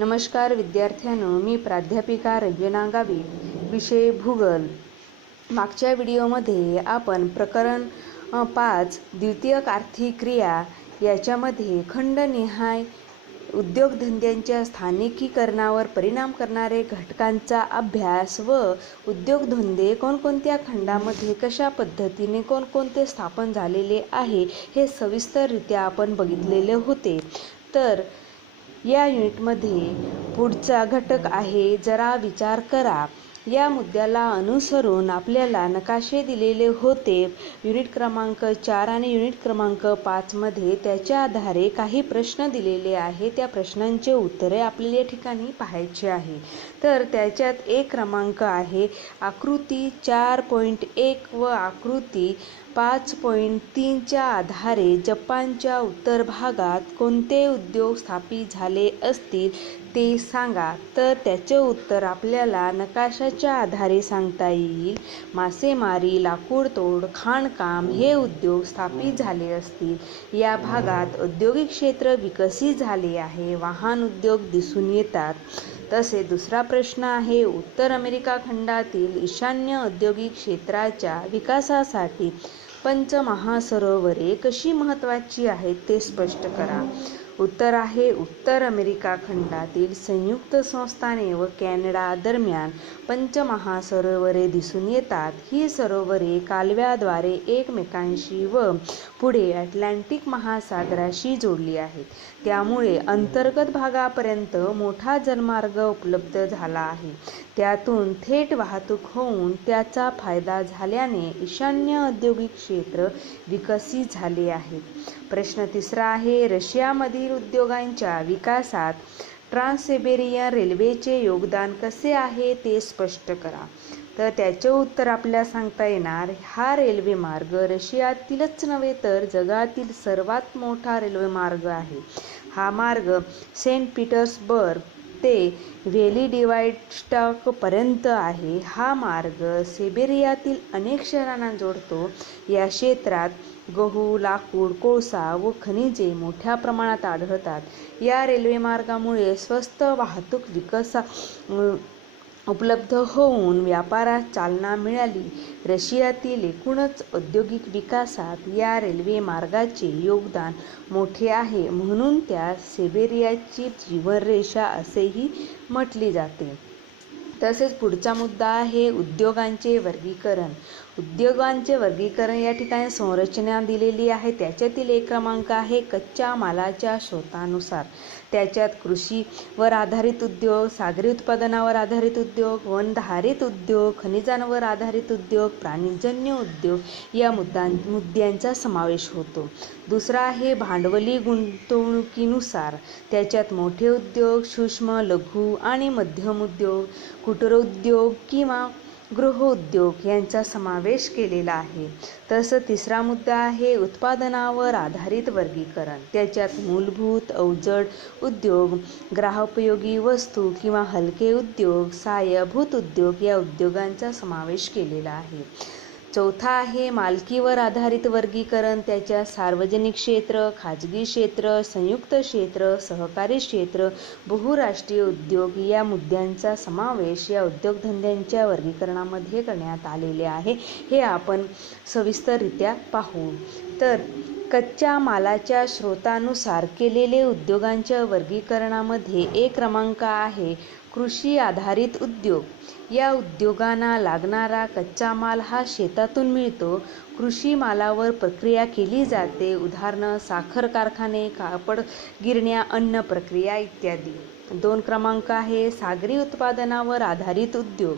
नमस्कार विद्यार्थ्यांनो, मी प्राध्यापिका रंजना गावित, विषय भूगोल. मागच्या व्हिडिओमध्ये आपण प्रकरण 5 द्वितीयक आर्थिक क्रिया याच्यामध्ये खंडनिहाय उद्योगधंद्यांच्या स्थानिकीकरणावर परिणाम करणारे घटकांचा अभ्यास व उद्योगधंदे कोणकोणत्या खंडामध्ये कशा पद्धतीने कोणकोणते स्थापन झालेले आहे हे सविस्तररित्या आपण बघितलेले होते. तर या युनिटमध्ये पुढचा घटक आहे जरा विचार करा. या मुद्द्याला अनुसरून आपल्याला नकाशे दिलेले होते युनिट क्रमांक 4 आणि युनिट क्रमांक 5 मध्ये. त्याच्या आधारे काही प्रश्न दिलेले आहे, त्या प्रश्नांचे उत्तरे आपल्याला या ठिकाणी पाहायचे आहे. तर त्याच्यात एक क्रमांक आहे आकृती 4.1 व आकृती 5.3 च्या आधारे जपानच्या उत्तर भागात कोणते उद्योग स्थापित झाले असतील ते सांगा. तर त्याचे उत्तर आपल्याला नकाशाच्या आधारे सांगता येईल. मासेमारी, लाकूडतोड, खाणकाम हे उद्योग स्थापित झाले असतील. या भागात औद्योगिक क्षेत्र विकसित झाले आहे. वाहन उद्योग दिसून येतात. तसे दुसरा प्रश्न आहे उत्तर अमेरिका खंडातील ईशान्य औद्योगिक क्षेत्राच्या विकासासाठी पंचमहासरोवरे कशी महत्त्वाची आहेत ते स्पष्ट करा. उत्तर आहे उत्तर अमेरिका खंडातील संयुक्त संस्थाने व कॅनडा दरम्यान पंचमहासरोवरे दिसून येतात. ही सरोवरे कालव्याद्वारे एकमेकांशी व पुढे अटलांटिक महासागराशी जोडली आहेत. त्यामुळे अंतर्गत भागापर्यंत मोठा जलमार्ग उपलब्ध झाला आहे. त्यातून थेट वाहतूक होऊन त्याचा फायदा झाल्याने ईशान्य औद्योगिक क्षेत्र विकसित झाले आहे. प्रश्न तिसरा आहे रशियामधील उद्योगांच्या विकासात ट्रान्ससिबेरियन रेल्वेचे योगदान कसे आहे ते स्पष्ट करा. तर त्याचे उत्तर आपल्याला सांगता येणार हा रेल्वे मार्ग रशियातीलच नव्हे तर जगातील सर्वात मोठा रेल्वे मार्ग आहे. हा मार्ग सेंट पीटर्सबर्ग ते व्लादिवोस्टॉक पर्यंत आहे. हा मार्ग सिबेरियातील अनेक शहरांना जोडतो. या क्षेत्रात गहू, लाकूड, कोळसा व खनिजे मोठ्या प्रमाणात आढळतात. या रेल्वे मार्गामुळे स्वस्त वाहतूक उपलब्ध होऊन व्यापारास चालना मिळाली. रशियातील एकूणच औद्योगिक विकासात या रेल्वे मार्गाचे योगदान मोठे आहे, म्हणून त्या सिबेरियाची जीवनरेषा असेही म्हटले जाते. तसेच पुढचा मुद्दा आहे उद्योगांचे वर्गीकरण. उद्योगांचे वर्गीकरण या ठिकाणी संरचना दिलेली आहे. त्याच्यातील एक क्रमांक आहे कच्च्या मालाच्या स्रोतानुसार. त्याच्यात कृषीवर आधारित उद्योग, सागरी उत्पादनावर आधारित उद्योग, वनधारित उद्योग, खनिजांवर आधारित उद्योग, प्राणीजन्य उद्योग या मुद्द्यांचा समावेश होतो. दुसरा आहे भांडवली गुंतवणुकीनुसार. त्याच्यात मोठे उद्योग, सूक्ष्म, लघु आणि मध्यम उद्योग, कुटीरोद्योग किंवा गृहोद्योग यांचा समावेश केलेला आहे. तसं तिसरा मुद्दा आहे उत्पादनावर आधारित वर्गीकरण. त्याच्यात मूलभूत, अवजड उद्योग, ग्राहकोपयोगी वस्तू किंवा हलके उद्योग, सहाय्यभूत उद्योग या उद्योगांचा समावेश केलेला आहे. चौथा आहे मालकीवर आधारित वर्गीकरण. त्याच्या सार्वजनिक क्षेत्र, खाजगी क्षेत्र, संयुक्त क्षेत्र, सहकारी क्षेत्र, बहुराष्ट्रीय उद्योग या मुद्द्यांचा समावेश या उद्योगधंद्यांच्या वर्गीकरणामध्ये करण्यात आलेले आहे. हे आपण सविस्तररित्या पाहू. तर कच्च्या मालाच्या स्रोतानुसार केलेले उद्योगांच्या वर्गीकरणामध्ये एक क्रमांक आहे कृषी आधारित उद्योग. या उद्योगांना लागणारा कच्चा माल हा शेतातून मिळतो. कृषी मालावर प्रक्रिया केली जाते. उदाहरण साखर कारखाने, कापड गिरण्या, अन्न प्रक्रिया इत्यादी. 2 क्रमांक आहे सागरी उत्पादनावर आधारित उद्योग.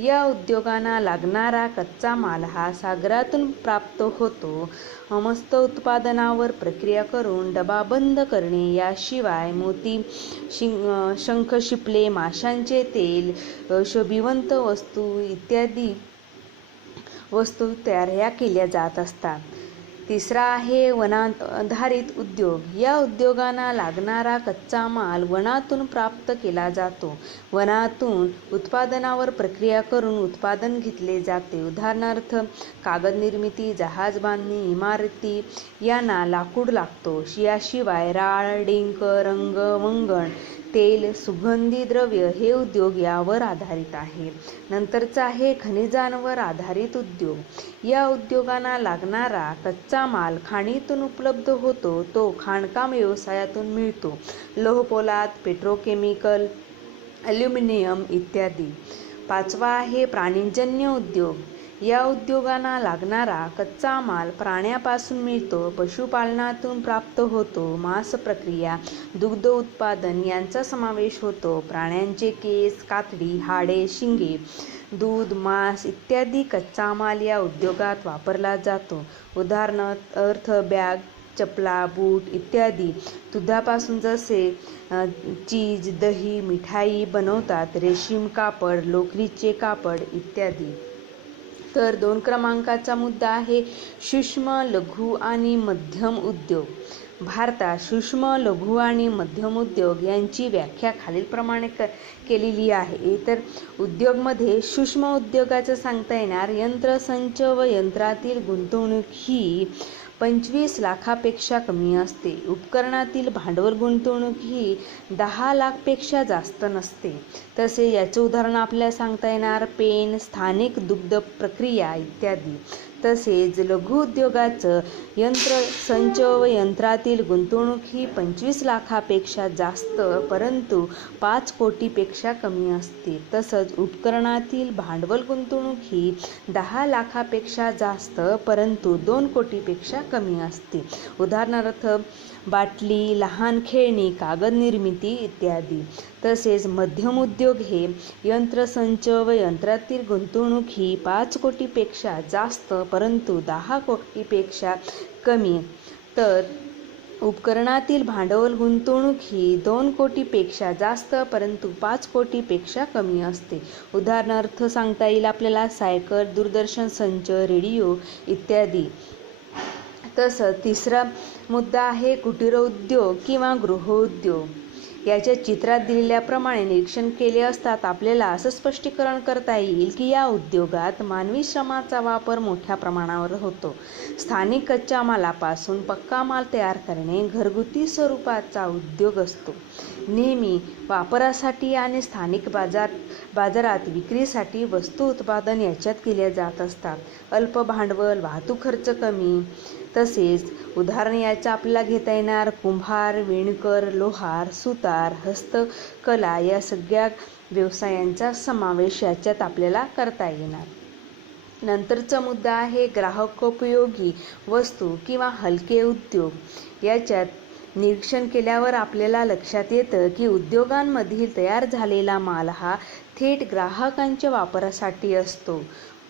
या उद्योगांना लागणारा कच्चा माल हा सागरातून प्राप्त होतो. मत्स्य उत्पादनावर प्रक्रिया करून डबाबंद करणे, याशिवाय मोती, शंख, शिपले, माशांचे तेल, शोभिवंत वस्तू इत्यादी वस्तू तयार केल्या जात असतात. तिसरा आहे वनाधारित उद्योग. या उद्योगांना लागणारा कच्चा माल वनातून प्राप्त केला जातो. वनातून उत्पादनावर प्रक्रिया करून उत्पादन घेतले जाते. उदाहरणार्थ कागद निर्मिती, जहाज बांधणी, इमारती यांना लाकूड लागतो. याशिवाय राळ, डिंक, रंग, वंगण तेल, सुगंधी द्रव्य हे उद्योग यावर आधारित आहे. नंतरचं आहे खनिजांवर आधारित उद्योग. या उद्योगांना लागणारा कच्चा माल खाणीतून उपलब्ध होतो, तो खाणकाम व्यवसायातून मिळतो. लोहपोलाद, पेट्रोकेमिकल, ॲल्युमिनियम इत्यादी. 5वा आहे प्राणीजन्य उद्योग. या उद्योगांना लागणारा कच्चा माल प्राण्यापासून मिळतो, पशुपालनातून प्राप्त होतो. मांस प्रक्रिया, दुग्ध उत्पादन यांचा समावेश होतो. प्राण्यांचे केस, कातडी, हाडे, शिंगे, दूध, मांस इत्यादी कच्चा माल या उद्योगात वापरला जातो. उदाहरणार्थ बॅग, चपला, बूट इत्यादी. दुधापासून जसे चीज, दही, मिठाई बनवतात. रेशीम कापड, लोकरीचे कापड इत्यादी. तर 2 क्रमांकाचा मुद्दा आहे सूक्ष्म, लघु आणि मध्यम उद्योग. भारतात सूक्ष्म, लघु आणि मध्यम उद्योग यांची व्याख्या खालीलप्रमाणे केलेली आहे. तर उद्योगमध्ये सूक्ष्म उद्योगाचं सांगता येणार, यंत्रसंच व यंत्रातील गुंतवणूक ही 25 लाखापेक्षा कमी असते. उपकरणातील भांडवल गुंतवणूक ही 10 लाखपेक्षा जास्त नसते. तसे याचे उदाहरण आपल्याला सांगता येणार पेन, स्थानिक दुग्ध प्रक्रिया इत्यादी. तसेच लघु उद्योगाचं यंत्रसंच व यंत्रातील गुंतवणूक ही 25 लाखापेक्षा जास्त परंतु 5 कोटीपेक्षा कमी असते. तसंच उपकरणातील भांडवल गुंतवणूक ही 10 लाखापेक्षा जास्त परंतु 2 कोटीपेक्षा कमी असते. उदाहरणार्थ बाटली, लहान खेळणी, कागद निर्मिती इत्यादी. तसेच मध्यम उद्योग हे यंत्रसंच व यंत्रातील गुंतवणूक ही 5 कोटीपेक्षा जास्त परंतु 10 कोटीपेक्षा कमी, तर उपकरणातील भांडवल गुंतवणूक ही 2 कोटीपेक्षा जास्त परंतु 5 कोटीपेक्षा कमी असते. उदाहरणार्थ सांगता येईल आपल्याला सायकल, दूरदर्शन संच, रेडिओ इत्यादी. तसंच 3रा मुद्दा आहे कुटीर उद्योग किंवा गृहोद्योग. याच्या चित्रात दिलेल्याप्रमाणे निरीक्षण केले असतात आपल्याला असं स्पष्टीकरण करता येईल की या उद्योगात मानवी श्रमाचा वापर मोठ्या प्रमाणावर होतो. स्थानिक कच्च्या मालापासून पक्का माल तयार करणे घरगुती स्वरूपाचा उद्योग असतो. नेहमी वापरासाठी आणि स्थानिक बाजारात विक्रीसाठी वस्तू उत्पादन याच्यात केल्या जात असतात. अल्प भांडवल, वाहतूक खर्च कमी. तसेच उदाहरण याचं आपल्याला घेता येणार कुंभार, विणकर, लोहार, सुतार, हस्तकला या सगळ्या व्यवसायांचा समावेश याच्यात आपल्याला करता येणार. नंतरचा मुद्दा आहे ग्राहकोपयोगी वस्तू किंवा हलके उद्योग. याच्यात निरीक्षण केल्यावर आपल्याला लक्षात येतं की उद्योगांमधील तयार झालेला माल हा थेट ग्राहकांच्या वापरासाठी असतो.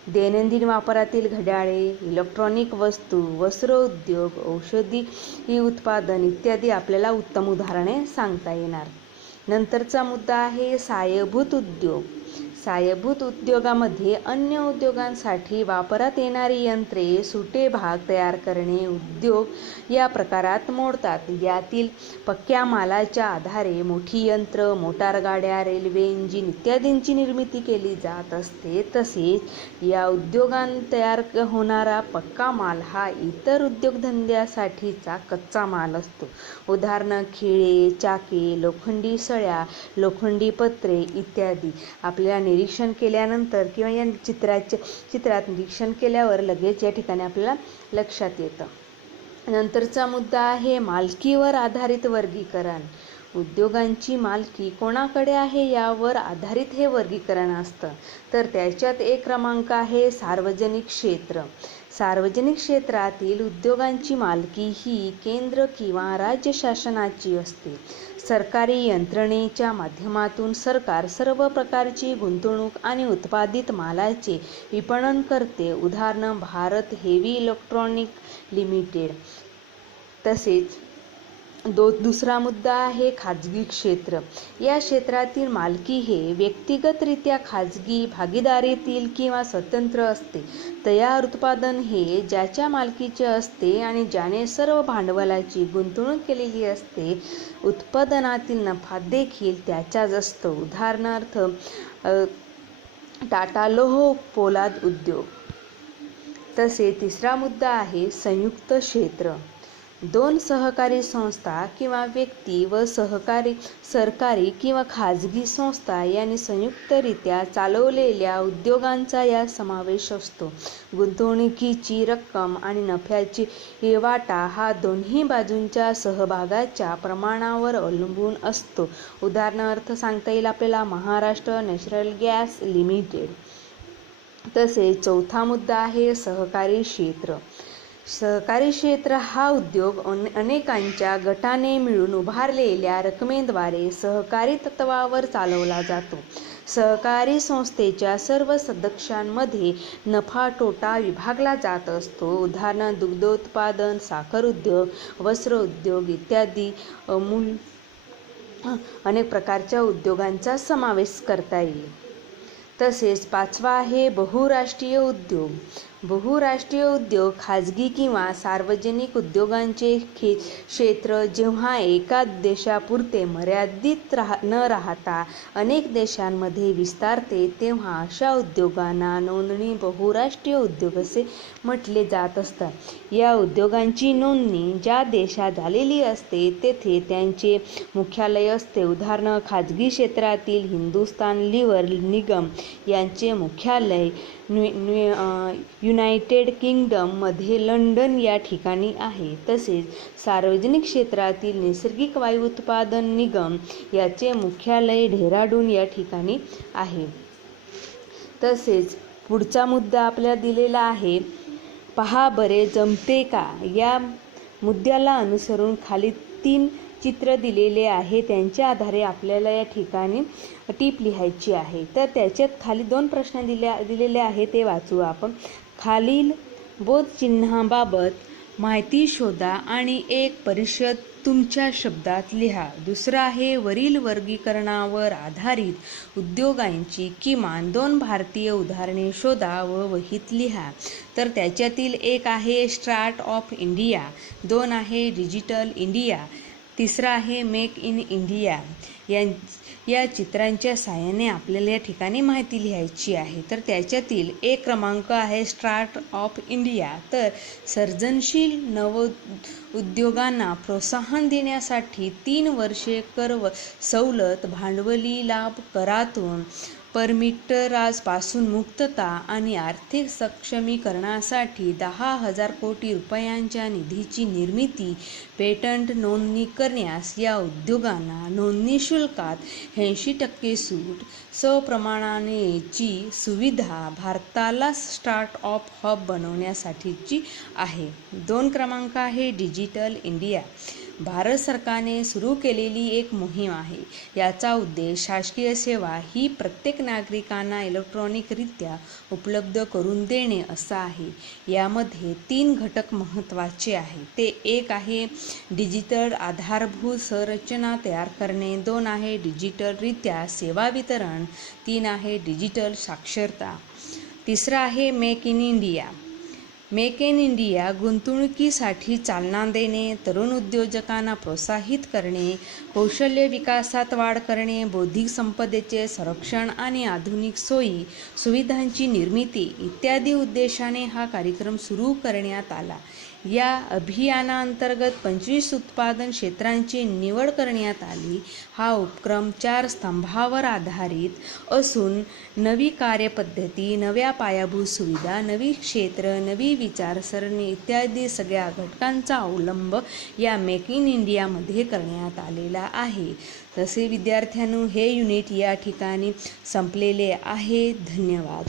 दैनंदिन वापरातील घड्याळे, इलेक्ट्रॉनिक वस्तू, वस्त्र उद्योग, औषधी उत्पादन इत्यादी आपल्याला उत्तम उदाहरणे सांगता येणार. नंतरचा मुद्दा आहे सहाय्यभूत उद्योग. सहाय्यभूत उद्योगामध्ये अन्य उद्योगांसाठी वापरात येणारी यंत्रे, सुटे भाग तयार करणे उद्योग या प्रकारात मोडतात. यातील पक्क्या मालाच्या आधारे मोठी यंत्र, मोटारगाड्या, रेल्वे इंजिन इत्यादींची निर्मिती केली जात असते. तसेच या उद्योगांत तयार होणारा पक्का माल हा इतर उद्योगधंद्यासाठीचा कच्चा माल असतो. उदाहरण खिळे, चाके, लोखंडी सळ्या, लोखंडी पत्रे इत्यादी. आपल्याला निरीक्षण केल्यानंतर किंवा या चित्रात निरीक्षण केल्यावर लगेच या ठिकाणी आपल्याला लक्षात येतं. नंतरचा मुद्दा आहे मालकीवर आधारित वर्गीकरण. उद्योगांची मालकी कोणाकडे आहे यावर आधारित हे वर्गीकरण असतं. तर त्याच्यात 1 क्रमांक आहे सार्वजनिक क्षेत्र. सार्वजनिक क्षेत्रातील उद्योगांची मालकी ही केंद्र किंवा राज्य शासनाची असते. सरकारी यंत्रणेच्या माध्यमातून सरकार सर्व प्रकारची गुंतवणूक आणि उत्पादित मालाचे विपणन करते. उदाहरण भारत हेवी इलेक्ट्रॉनिक लिमिटेड. तसेच दुसरा मुद्दा आहे खाजगी क्षेत्र. या क्षेत्रातील मालकी हे व्यक्तिगतरित्या खाजगी भागीदारीतील किंवा स्वतंत्र असते. तयार उत्पादन हे ज्याच्या मालकीचे असते आणि ज्याने सर्व भांडवलाची गुंतवणूक केलेली असते. उत्पादनातील नफा देखील त्याचाच असतो. उदाहरणार्थ टाटा लोह पोलाद उद्योग. तसे 3रा मुद्दा आहे संयुक्त क्षेत्र. दोन सहकारी संस्था किंवा व्यक्ती व सरकारी किंवा खाजगी संस्था यांनी संयुक्तरित्या चालवलेल्या उद्योगांचा यात समावेश असतो. गुंतवणुकीची रक्कम आणि नफ्याची वाटा हा दोन्ही बाजूंच्या सहभागाच्या प्रमाणावर अवलंबून असतो. उदाहरणार्थ सांगता येईल आपल्याला महाराष्ट्र नॅचरल गॅस लिमिटेड. तसेच चौथा मुद्दा आहे सहकारी क्षेत्र. सहकारी क्षेत्र हा उद्योग अनेकांच्या गटाने मिळून उभारलेल्या रकमेद्वारे सहकारी तत्वावर चालवला जातो. सहकारी संस्थेच्या सर्व सदस्यांमध्ये नफा तोटा विभागला जात असतो. उदाहरण दुग्धोत्पादन, साखर उद्योग, वस्त्र उद्योग इत्यादी अनेक प्रकारच्या उद्योगांचा समावेश करता येईल. तसेच पाचवा आहे बहुराष्ट्रीय उद्योग. बहुराष्ट्रीय उद्योग खाजगी किंवा सार्वजनिक उद्योगांचे क्षेत्र जेव्हा एका देशापुरते मर्यादित न राहता अनेक देशांमध्ये विस्तारते तेव्हा अशा उद्योगांना नोंदणी बहुराष्ट्रीय उद्योग असे म्हटले जात असतात. या उद्योगांची नोंदणी ज्या देशात झालेली असते तेथे त्यांचे मुख्यालय असते. उदाहरण खाजगी क्षेत्रातील हिंदुस्तान लिव्हर निगम यांचे मुख्यालय युनायटेड किंगडम मध्ये लंडन या ठिकाणी आहे. तसेच सार्वजनिक क्षेत्रातील नैसर्गिक वायू उत्पादन निगम याचे मुख्यालय डेहराडून या ठिकाणी आहे. तसेच पुढचा मुद्दा आपल्याला दिलेला आहे, पहा बरे जमते का. या मुद्द्याला अनुसरून खाली 3 चित्र दिलेले आहे. त्यांच्या आधारे आपल्याला या ठिकाणी टीप लिहायची आहे. तर त्याच्यात खाली 2 प्रश्न दिलेले आहे ते वाचू आपण. खालील बोधचिन्हाबाबत माहिती शोधा आणि एक परिच्छेद तुमच्या शब्दात लिहा. दुसरं आहे वरील वर्गीकरणावर आधारित उद्योगांची किमान 2 भारतीय उदाहरणे शोधा व वहीत लिहा. तर त्याच्यातील एक आहे स्टार्ट ऑफ इंडिया, 2 आहे डिजिटल इंडिया, तिसरा आहे मेक इन इंडिया. या चित्रांच्या साहाय्याने आपल्याला या ठिकाणी माहिती लिहायची आहे. तर त्याच्यातील एक क्रमांक आहे स्टार्ट ऑफ इंडिया. तर सर्जनशील नवउद्योगांना प्रोत्साहन देण्यासाठी 3 वर्षे कर सवलत, भांडवली लाभ करातून परमिटराजपासून मुक्तता आणि आर्थिक सक्षमीकरणासाठी 10,000 कोटी रुपयांच्या निधीची निर्मिती, पेटंट नोंदणी करण्यास या उद्योगांना नोंदणी शुल्कात 80% सूट, सप्रमाणानेची सुविधा भारताला स्टार्टअप हब बनवण्यासाठीची आहे. 2 क्रमांक आहे डिजिटल इंडिया. भारत सरकारने सुरू केलेली एक मोहीम आहे. याचा उद्देश शासकीय सेवा ही प्रत्येक नागरिकांना इलेक्ट्रॉनिकरित्या उपलब्ध करून देणे असा आहे. यामध्ये 3 घटक महत्त्वाचे आहेत. ते 1 आहे डिजिटल आधारभूत संरचना तयार करणे, 2 आहे डिजिटलरित्या सेवा वितरण, 3 आहे डिजिटल साक्षरता. तिसरा आहे make in India. Make in India गुंतवणुकीसाठी चालना देणे, तरुण उद्योजकांना प्रोत्साहित करणे, कौशल्य विकासात वाढ करणे, बौद्धिक संपदेचे संरक्षण आणि आधुनिक सोयी सुविधांची निर्मिती इत्यादी उद्देशाने हा कार्यक्रम सुरू करण्यात आला. या अभियानांतर्गत 25 उत्पादन क्षेत्रांची निवड करण्यात आली. हा उपक्रम 4 स्तंभावर आधारित असून नवी कार्यपद्धती, नव्या पायाभूत सुविधा, नवी क्षेत्र, नवी विचारसरणी इत्यादी सगळ्या घटकांचा अवलंब या मेक इन इंडियामध्ये करण्यात आलेला आहे. तसे विद्यार्थ्यांनो, हे युनिट या ठिकाणी संपलेले आहे. धन्यवाद.